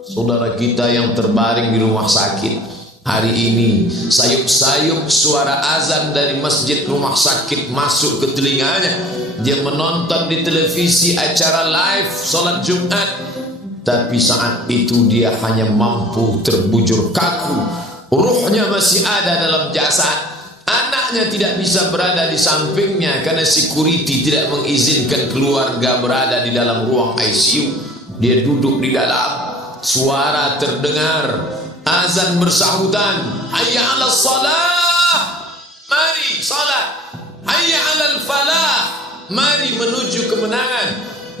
saudara kita yang terbaring di rumah sakit. Hari ini sayup-sayup suara azan dari masjid rumah sakit masuk ke telinganya. Dia menonton di televisi acara live solat Jumat, tapi saat itu dia hanya mampu terbujur kaku. Ruhnya masih ada dalam jasad. Anaknya tidak bisa berada di sampingnya karena security tidak mengizinkan keluarga berada di dalam ruang ICU. Dia duduk di dalam. Suara terdengar, azan bersahutan, hayya 'alas salah, mari salat, hayya 'alal falah, mari menuju kemenangan.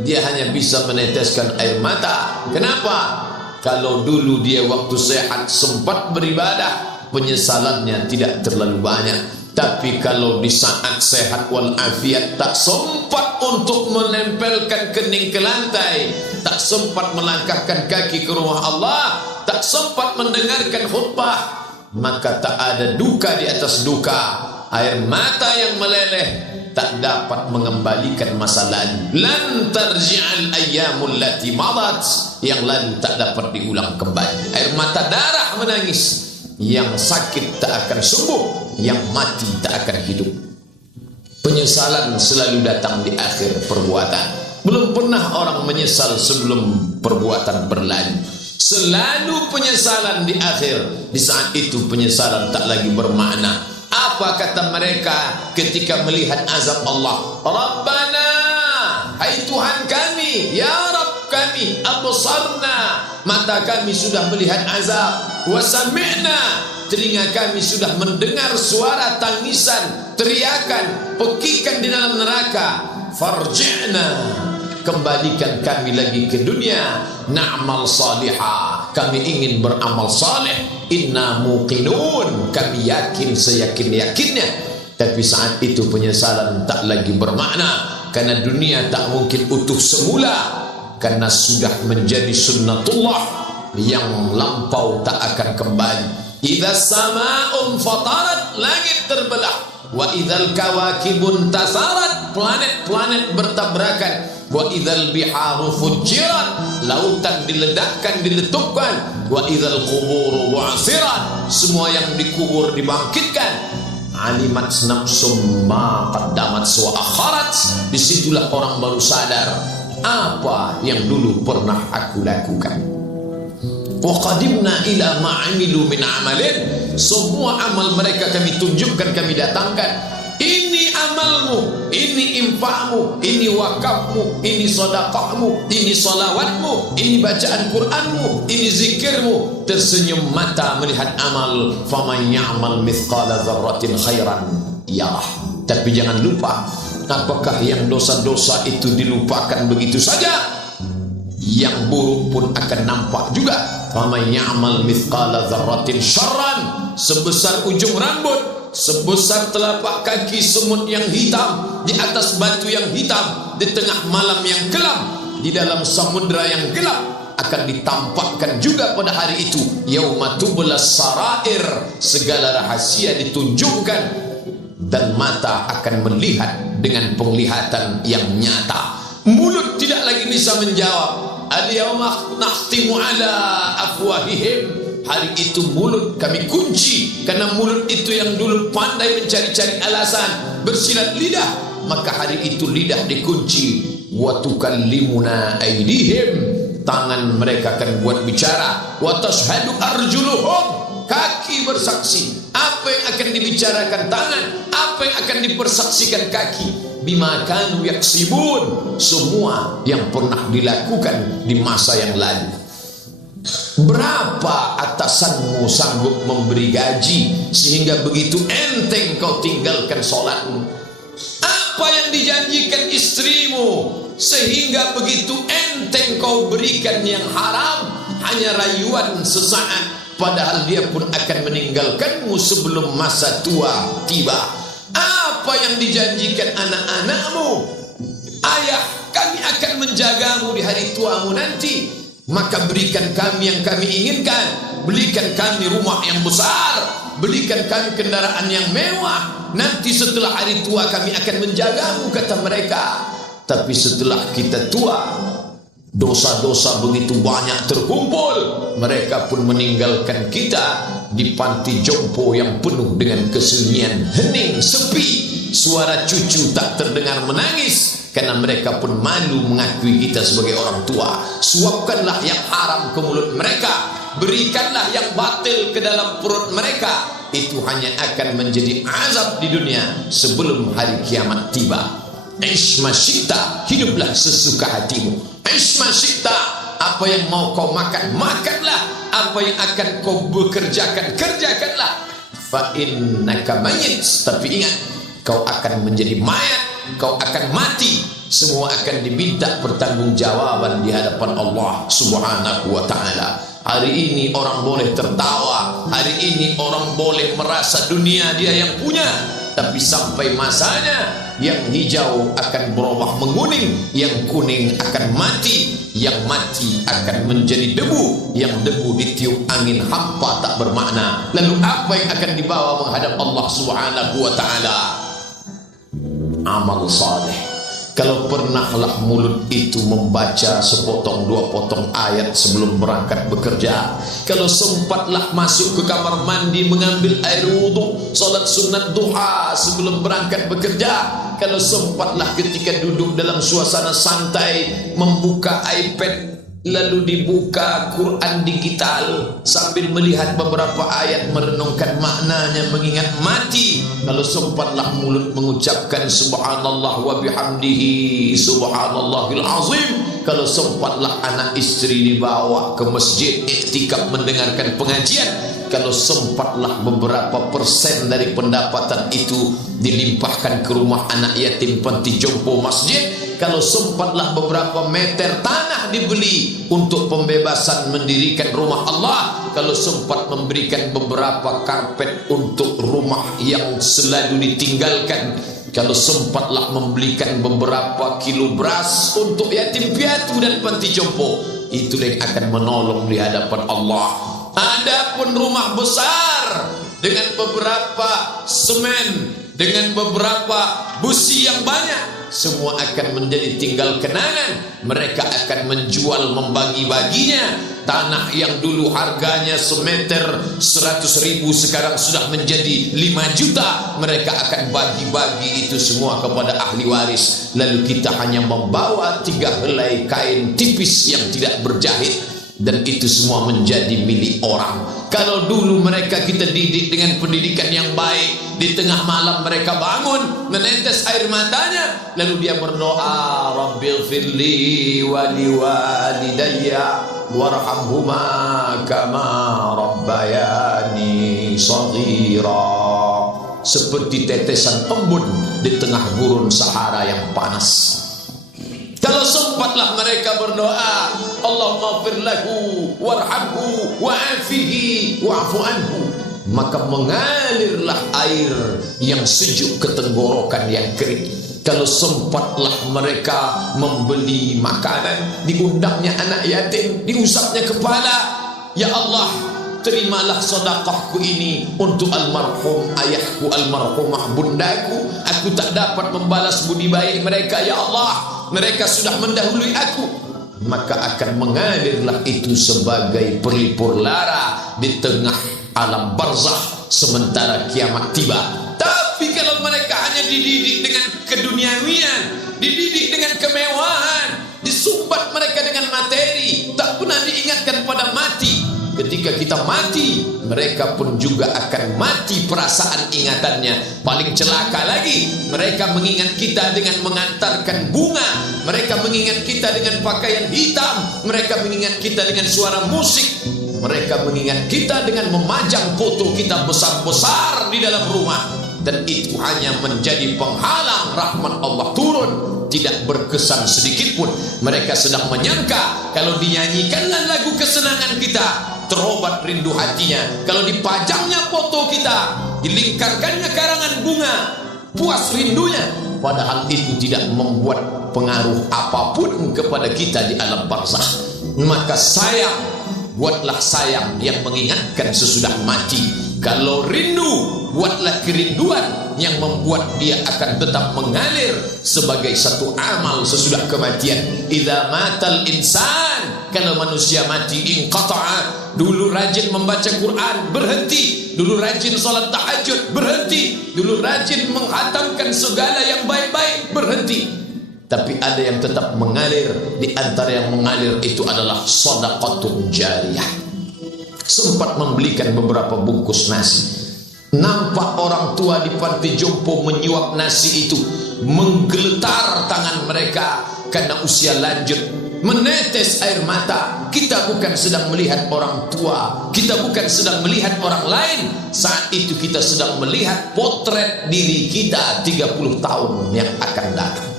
Dia hanya bisa meneteskan air mata. Kenapa? Kalau dulu dia waktu sehat sempat beribadah, penyesalannya tidak terlalu banyak. Tapi kalau di saat sehat walafiat tak sempat untuk menempelkan kening ke lantai, tak sempat melangkahkan kaki ke rumah Allah, tak sempat mendengarkan khutbah, maka tak ada duka di atas duka. Air mata yang meleleh tak dapat mengembalikan masa lalu. Lan tarji'al ayyamul lati madat, yang lalu tak dapat diulang kembali. Air mata darah menangis, yang sakit tak akan sembuh, yang mati tak akan hidup. Penyesalan selalu datang di akhir perbuatan. Belum pernah orang menyesal sebelum perbuatan berlalu. Selalu penyesalan di akhir. Di saat itu penyesalan tak lagi bermakna. Apa kata mereka ketika melihat azab Allah? Rabbana, hai Tuhan kami, ya Rabb kami, absarna, mata kami sudah melihat azab, wa sami'na, telinga kami sudah mendengar suara tangisan, teriakan, pekikan di dalam neraka. Farji'na, kembalikan kami lagi ke dunia, na'mal salihah, kami ingin beramal saleh. Inna muqinun, kami yakin seyakin-yakinnya. Tapi saat itu penyesalan tak lagi bermakna, karena dunia tak mungkin utuh semula, karena sudah menjadi sunnatullah yang lampau tak akan kembali. Idza sama'un fatarat, langit terbelah. Wa idzal kawakibun tasarat, planet-planet bertabrakan. Wa idzal biharu fujirat, lautan diledakkan, diletupkan. Wa idzal quburu bu'sirat, semua yang dikubur dibangkitkan. Alimat nafsum ma qaddamat wa akharat, disitulah orang baru sadar apa yang dulu pernah aku lakukan. Wa qadimna ila ma 'amilu min 'amalin, semua amal mereka kami tunjukkan, kami datangkan. Ini amalmu, ini infakmu, ini wakafmu, ini sedekahmu, ini salawatmu, ini bacaan Qur'anmu, ini zikirmu. Tersenyum mata melihat amal. Faman ya'mal mithqala dzarratin khairan yarah. Tapi jangan lupa, apakah yang dosa-dosa itu dilupakan begitu saja? Yang buruk pun akan nampak juga. Faman ya'mal mithqala dzarratin syarran, sebesar ujung rambut, sebesar telapak kaki semut yang hitam, di atas batu yang hitam, di tengah malam yang gelap, di dalam samudra yang gelap, akan ditampakkan juga pada hari itu. Yauma tublas sarair, segala rahasia ditunjukkan, dan mata akan melihat dengan penglihatan yang nyata. Mulut tidak lagi bisa menjawab. Al-yawma nakhtimu ala afwahihim, hari itu mulut kami kunci, karena mulut itu yang dulu pandai mencari-cari alasan, bersilat lidah, maka hari itu lidah dikunci. Wa tukallimuna aydihim, tangan mereka akan buat bicara. Wa tashhadu arjuluhum, kaki bersaksi. Apa yang akan dibicarakan tangan, apa yang akan dipersaksikan kaki. Bima kanu yaksibun, semua yang pernah dilakukan di masa yang lalu. Berapa atasanmu sanggup memberi gaji sehingga begitu enteng kau tinggalkan sholatmu? Apa yang dijanjikan istrimu sehingga begitu enteng kau berikan yang haram, hanya rayuan sesaat, padahal dia pun akan meninggalkanmu sebelum masa tua tiba. Apa yang dijanjikan anak-anakmu? Ayah, kami akan menjagamu di hari tuamu nanti, maka berikan kami yang kami inginkan, belikan kami rumah yang besar, belikan kami kendaraan yang mewah. Nanti setelah hari tua kami akan menjagamu, kata mereka. Tapi setelah kita tua, Dosa-dosa begitu banyak terkumpul, mereka pun meninggalkan kita di panti jompo yang penuh dengan kesunyian, hening, sepi. Suara cucu tak terdengar menangis, karena mereka pun malu mengakui kita sebagai orang tua. Suapkanlah yang haram ke mulut mereka, berikanlah yang batil ke dalam perut mereka. Itu hanya akan menjadi azab di dunia sebelum hari kiamat tiba. Ish masyita, hiduplah sesuka hatimu. Ish masyita, apa yang mau kau makan, makanlah. Apa yang akan kau bekerjakan, kerjakanlah. Fa innaka mayyit, tapi ingat, kau akan menjadi mayat, kau akan mati. Semua akan diminta pertanggungjawaban di hadapan Allah Subhanahu wa ta'ala. Hari ini orang boleh tertawa, hari ini orang boleh merasa dunia dia yang punya, tapi sampai masanya yang hijau akan berubah menguning, yang kuning akan mati, yang mati akan menjadi debu, yang debu ditiup angin hampa tak bermakna. Lalu apa yang akan dibawa menghadap Allah Subhanahu wa ta'ala? Amal saleh. Kalau pernahlah mulut itu membaca sepotong dua potong ayat sebelum berangkat bekerja, kalau sempatlah masuk ke kamar mandi mengambil air wudhu, salat sunat duha sebelum berangkat bekerja, kalau sempatlah ketika duduk dalam suasana santai membuka iPad lalu dibuka Quran digital sambil melihat beberapa ayat merenungkan maknanya, mengingat mati, kalau sempatlah mulut mengucapkan subhanallah wa bihamdihi subhanallahil azim, kalau sempatlah anak istri dibawa ke masjid iktikaf mendengarkan pengajian, kalau sempatlah beberapa persen dari pendapatan itu dilimpahkan ke rumah anak yatim panti jompo masjid, kalau sempatlah beberapa meter tanah dibeli untuk pembebasan mendirikan rumah Allah, kalau sempat memberikan beberapa karpet untuk rumah yang selalu ditinggalkan, kalau sempatlah membelikan beberapa kilo beras untuk yatim piatu dan panti jompo, itu yang akan menolong di hadapan Allah. Adapun rumah besar dengan beberapa semen, dengan beberapa busi yang banyak, semua akan menjadi tinggal kenangan. Mereka akan menjual, membagi-baginya. Tanah yang dulu harganya semeter 100.000 sekarang sudah menjadi 5 juta. Mereka akan bagi-bagi itu semua kepada ahli waris. Lalu kita hanya membawa 3 helai kain tipis yang tidak berjahit, dan itu semua menjadi milik orang. Kalau dulu mereka kita didik dengan pendidikan yang baik, di tengah malam mereka bangun menetes air matanya, lalu dia berdoa, Rabbil firli wa liwalidayya warhamhuma kama rabbayani shaghira, seperti tetesan embun di tengah gurun Sahara yang panas. Kalau sempatlah mereka berdoa, Allahumma fir lahu warhamhu wa'afihi wa'fu anhu, maka mengalirlah air yang sejuk ke tenggorokan yang kering. Kalau sempatlah mereka membeli makanan, diundangnya anak yatim, diusapnya kepala, ya Allah, terimalah sedekahku ini untuk almarhum ayahku, almarhumah bundaku. Aku tak dapat membalas budi baik mereka, ya Allah, mereka sudah mendahului aku. Maka akan mengalirlah itu sebagai pelipur lara di tengah alam barzakh sementara kiamat tiba. Tapi kalau mereka hanya dididik dengan keduniawian, dididik dengan kemewahan, disumbat mereka dengan materi, tak pernah diingatkan pada mati. Ketika kita mati, mereka pun juga akan mati perasaan ingatannya. Paling celaka lagi, mereka mengingat kita dengan mengantarkan bunga, mereka mengingat kita dengan pakaian hitam, mereka mengingat kita dengan suara musik, mereka mengingat kita dengan memajang foto kita besar-besar di dalam rumah. Dan itu hanya menjadi penghalang rahmat Allah turun, tidak berkesan sedikit pun. Mereka sedang menyangka kalau dinyanyikanlah lagu kesenangan kita, terobat rindu hatinya. Kalau dipajangnya foto kita, dilingkarkannya karangan bunga, puas rindunya. Padahal itu tidak membuat pengaruh apapun kepada kita di alam barzakh. Maka sayang, buatlah sayang yang mengingatkan sesudah mati. Kalau rindu, buatlah kerinduan yang membuat dia akan tetap mengalir sebagai satu amal sesudah kematian. Idza matal insan, kalau manusia mati, inqata'a. Dulu rajin membaca Quran, berhenti. Dulu rajin salat tahajud, berhenti. Dulu rajin menghatamkan segala yang baik-baik, berhenti. Tapi ada yang tetap mengalir. Di antara yang mengalir itu adalah shadaqatun jariyah. Sempat membelikan beberapa bungkus nasi. Nampak orang tua di panti jompo menyuap nasi itu, menggeletar tangan mereka karena usia lanjut, menetes air mata. Kita bukan sedang melihat orang tua, kita bukan sedang melihat orang lain. Saat itu kita sedang melihat potret diri kita 30 tahun yang akan datang.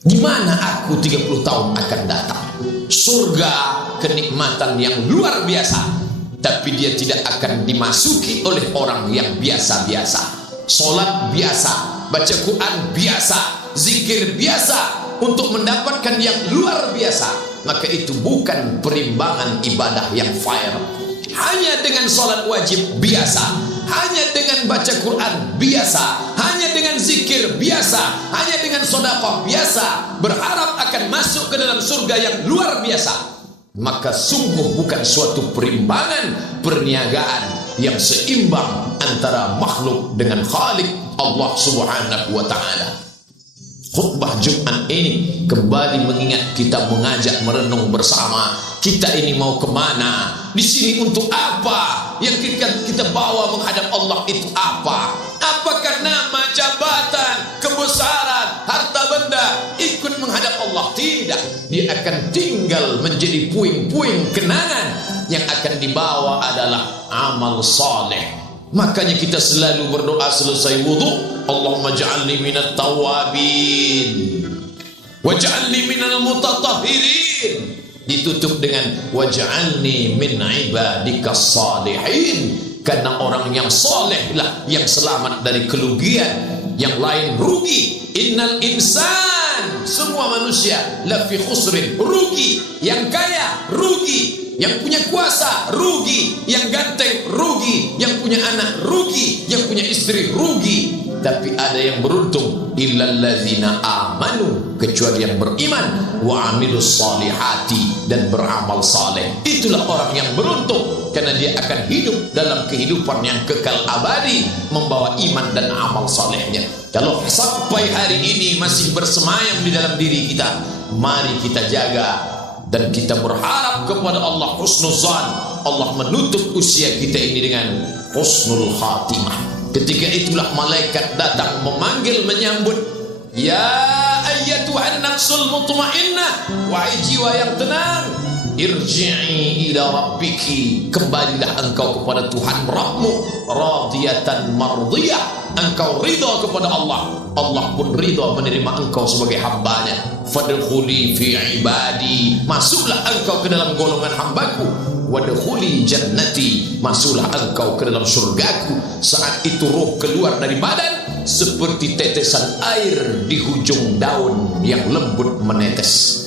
Di mana aku 30 tahun akan datang? Surga, kenikmatan yang luar biasa. Tapi dia tidak akan dimasuki oleh orang yang biasa-biasa. Solat biasa, baca Quran biasa, zikir biasa, untuk mendapatkan yang luar biasa. Maka itu bukan perimbangan ibadah yang fair. Hanya dengan solat wajib biasa, hanya dengan baca Quran biasa, hanya dengan zikir biasa, hanya dengan sedekah biasa, berharap akan masuk ke dalam surga yang luar biasa. Maka sungguh bukan suatu perimbangan, perniagaan yang seimbang antara makhluk dengan Khalik Allah Subhanahu wa ta'ala. Khutbah Jumat ini kembali mengingat kita, mengajak merenung bersama. Kita ini mau kemana? Di sini untuk apa? Yang kita bawa menghadap Allah itu apa? Apakah nama, jabatan, kebesaran, harta benda ikut menghadap Allah? Tidak. Dia akan tinggal menjadi puing-puing kenangan. Yang akan dibawa adalah amal saleh. Makanya kita selalu berdoa selesai wudu, Allahumma ja'alni minat tawabin waj'alni minal mutatahhirin. Ditutup dengan waj'alni min ibadikas salihin. Karena orang yang soleh lah yang selamat dari kerugian, yang lain rugi. Innal insan, semua manusia lafi khusrin, rugi. Yang kaya rugi, yang punya kuasa rugi, yang ganteng rugi, yang punya anak rugi, yang punya istri rugi. Tapi ada yang beruntung, illallazina amanu, kecuali yang beriman, wa amilus salihati, dan beramal saleh. Itulah orang yang beruntung, karena dia akan hidup dalam kehidupan yang kekal abadi, membawa iman dan amal salehnya. Kalau sampai hari ini masih bersemayam di dalam diri kita, mari kita jaga dan kita berharap kepada Allah husnuzan. Allah menutup usia kita ini dengan husnul khatimah. Ketika itulah malaikat datang memanggil, menyambut. Ya ayyatuhan nafsul mutmainnah, wahai jiwa yang tenang, irji'i ila rabbiki, kembalilah engkau kepada Tuhan Rabbmu, radiyatan mardiyah, engkau ridha kepada Allah, Allah pun ridha menerima engkau sebagai hambanya. Fadkhuli fi ibadi, masuklah engkau ke dalam golongan hambaku. Wadkhuli jannati, masuklah engkau ke dalam surgaku. Saat itu roh keluar dari badan seperti tetesan air di hujung daun yang lembut menetes.